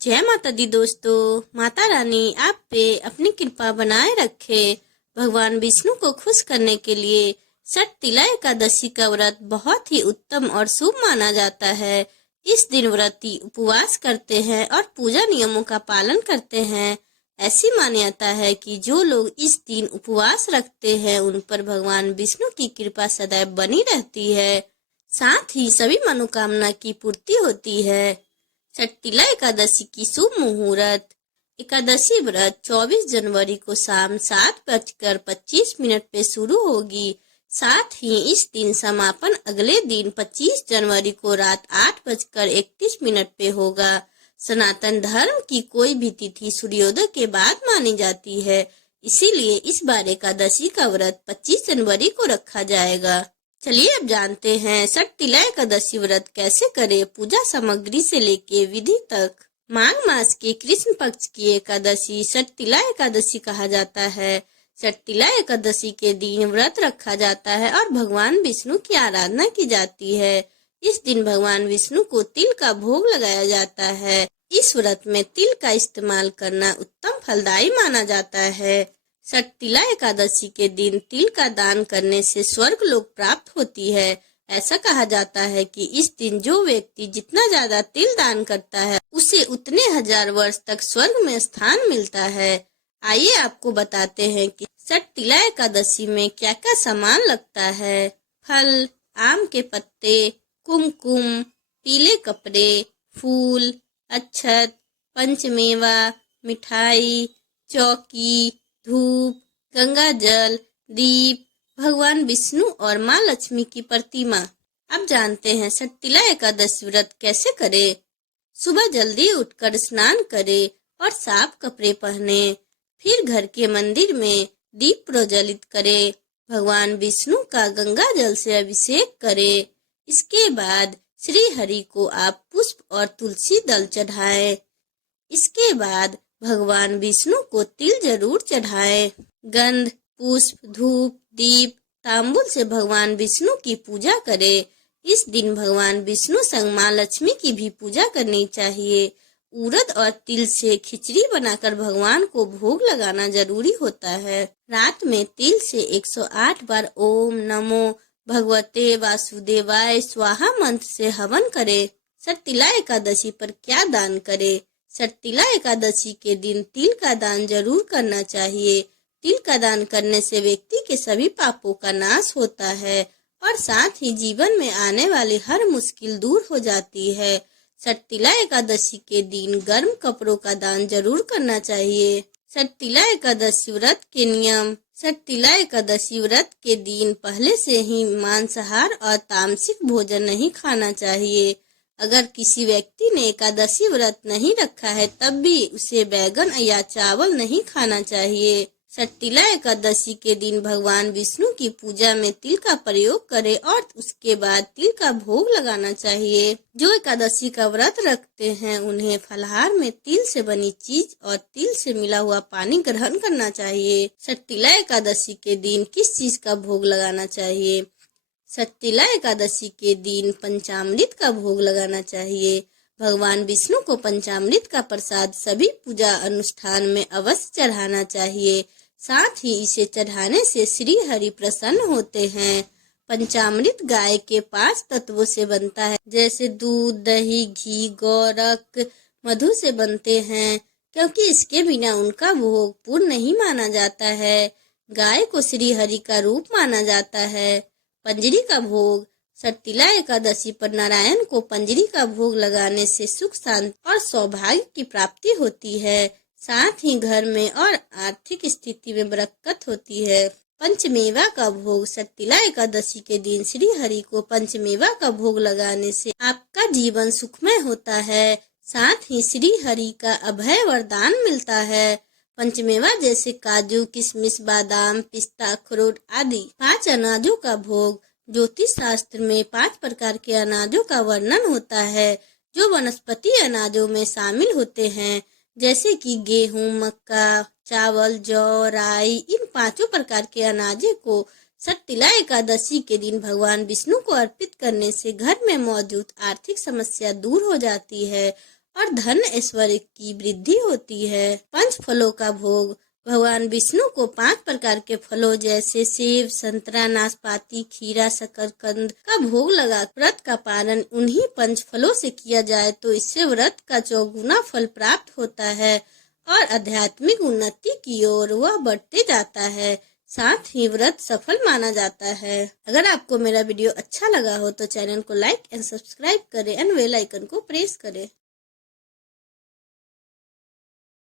जय माता दी दोस्तों। माता रानी आप पे अपनी कृपा बनाए रखे। भगवान विष्णु को खुश करने के लिए छठ तिला एकादशी का व्रत बहुत ही उत्तम और शुभ माना जाता है। इस दिन व्रती उपवास करते हैं और पूजा नियमों का पालन करते हैं। ऐसी मान्यता है कि जो लोग इस दिन उपवास रखते हैं उन पर भगवान विष्णु की कृपा सदैव बनी रहती है। साथ ही सभी मनोकामना की पूर्ति होती है। छठ तिला एकादशी की शुभ मुहूर्त। एकादशी व्रत 24 जनवरी को शाम 7:25 पे शुरू होगी। साथ ही इस दिन समापन अगले दिन 25 जनवरी को रात 8:31 पे होगा। सनातन धर्म की कोई भी तिथि सूर्योदय के बाद मानी जाती है, इसीलिए इस बार एकादशी का व्रत 25 जनवरी को रखा जाएगा। चलिए अब जानते हैं छठ तिला एकादशी व्रत कैसे करें, पूजा सामग्री से लेके विधि तक। माघ मास के कृष्ण पक्ष की एकादशी छठ तिला एकादशी कहा जाता है। छठ तिला एकादशी के दिन व्रत रखा जाता है और भगवान विष्णु की आराधना की जाती है। इस दिन भगवान विष्णु को तिल का भोग लगाया जाता है। इस व्रत में तिल का इस्तेमाल करना उत्तम फलदायी माना जाता है। छठ तिला एकादशी के दिन तिल का दान करने से स्वर्ग लोक प्राप्त होती है। ऐसा कहा जाता है कि इस दिन जो व्यक्ति जितना ज्यादा तिल दान करता है उसे उतने हजार वर्ष तक स्वर्ग में स्थान मिलता है। आइए आपको बताते हैं कि छठ तिला एकादशी में क्या क्या सामान लगता है। फल, आम के पत्ते, कुमकुम, पीले कपड़े, फूल, अक्षत, पंचमेवा, मिठाई, चौकी, धूप, गंगा जल, दीप, भगवान विष्णु और माँ लक्ष्मी की प्रतिमा। अब जानते हैं छठ तिला एकादशी व्रत कैसे करें। सुबह जल्दी उठकर स्नान करें और साफ कपड़े पहने। फिर घर के मंदिर में दीप प्रज्वलित करें। भगवान विष्णु का गंगा जल से अभिषेक करें। इसके बाद श्री हरि को आप पुष्प और तुलसी दल चढ़ाएं। इसके बाद भगवान विष्णु को तिल जरूर चढ़ाएं। गंध, पुष्प, धूप, दीप, तांबुल से भगवान विष्णु की पूजा करें। इस दिन भगवान विष्णु संग माँ लक्ष्मी की भी पूजा करनी चाहिए। उड़द और तिल से खिचड़ी बनाकर भगवान को भोग लगाना जरूरी होता है। रात में तिल से 108 बार ओम नमो भगवते वासुदेवाय स्वाहा मंत्र से हवन करें। छठ तिला एकादशी पर क्या दान करें। छठ तिला एकादशी के दिन तिल का दान जरूर करना चाहिए। तिल का दान करने से व्यक्ति के सभी पापों का नाश होता है और साथ ही जीवन में आने वाली हर मुश्किल दूर हो जाती है। छठ तिला एकादशी के दिन गर्म कपड़ों का दान जरूर करना चाहिए। छठ तिला एकादशी व्रत के नियम। छठ तिला एकादशी व्रत के दिन पहले से ही मांसाहार और तामसिक भोजन नहीं खाना चाहिए। अगर किसी व्यक्ति ने एकादशी व्रत नहीं रखा है तब भी उसे बैगन या चावल नहीं खाना चाहिए। छठ तिला एकादशी के दिन भगवान विष्णु की पूजा में तिल का प्रयोग करें और उसके बाद तिल का भोग लगाना चाहिए। जो एकादशी का व्रत रखते हैं उन्हें फलाहार में तिल से बनी चीज और तिल से मिला हुआ पानी ग्रहण करना चाहिए। छठ तिला एकादशी के दिन किस चीज का भोग लगाना चाहिए। छठ तिला एकादशी के दिन पंचामृत का भोग लगाना चाहिए। भगवान विष्णु को पंचामृत का प्रसाद सभी पूजा अनुष्ठान में अवश्य चढ़ाना चाहिए। साथ ही इसे चढ़ाने से श्री हरि प्रसन्न होते हैं। पंचामृत गाय के 5 तत्वों से बनता है, जैसे दूध, दही, घी, गौरक, मधु से बनते हैं, क्योंकि इसके बिना उनका भोग पूर्ण नहीं माना जाता है। गाय को श्री हरि का रूप माना जाता है। पंजरी का भोग। छठ तिला एकादशी पर नारायण को पंजरी का भोग लगाने से सुख शांति और सौभाग्य की प्राप्ति होती है। साथ ही घर में और आर्थिक स्थिति में बरकत होती है। पंचमेवा का भोग। छठ तिला एकादशी के दिन श्री हरि को पंचमेवा का भोग लगाने से आपका जीवन सुखमय होता है। साथ ही श्री हरि का अभय वरदान मिलता है। पंचमेवा जैसे काजू, किशमिश, बादाम, पिस्ता, अखरोट आदि 5 अनाजों का भोग। ज्योतिष शास्त्र में 5 प्रकार के अनाजों का वर्णन होता है जो वनस्पति अनाजों में शामिल होते हैं, जैसे कि गेहूं, मक्का, चावल, जौ, राई। इन 5 प्रकार के अनाजों को छठ तिला एकादशी के दिन भगवान विष्णु को अर्पित करने से घर में मौजूद आर्थिक समस्या दूर हो जाती है और धन ऐश्वर्य की वृद्धि होती है। पंच फलों का भोग। भगवान विष्णु को 5 प्रकार के फलों जैसे सेब, संतरा, नाशपाती, खीरा, शकरकंद का भोग लगा व्रत का पालन उन्हीं 5 फलों से किया जाए तो इससे व्रत का 4 फल प्राप्त होता है और आध्यात्मिक उन्नति की ओर वह बढ़ते जाता है। साथ ही व्रत सफल माना जाता है। अगर आपको मेरा वीडियो अच्छा लगा हो तो चैनल को लाइक एंड सब्सक्राइब करें एंड बेल आइकन को प्रेस करें।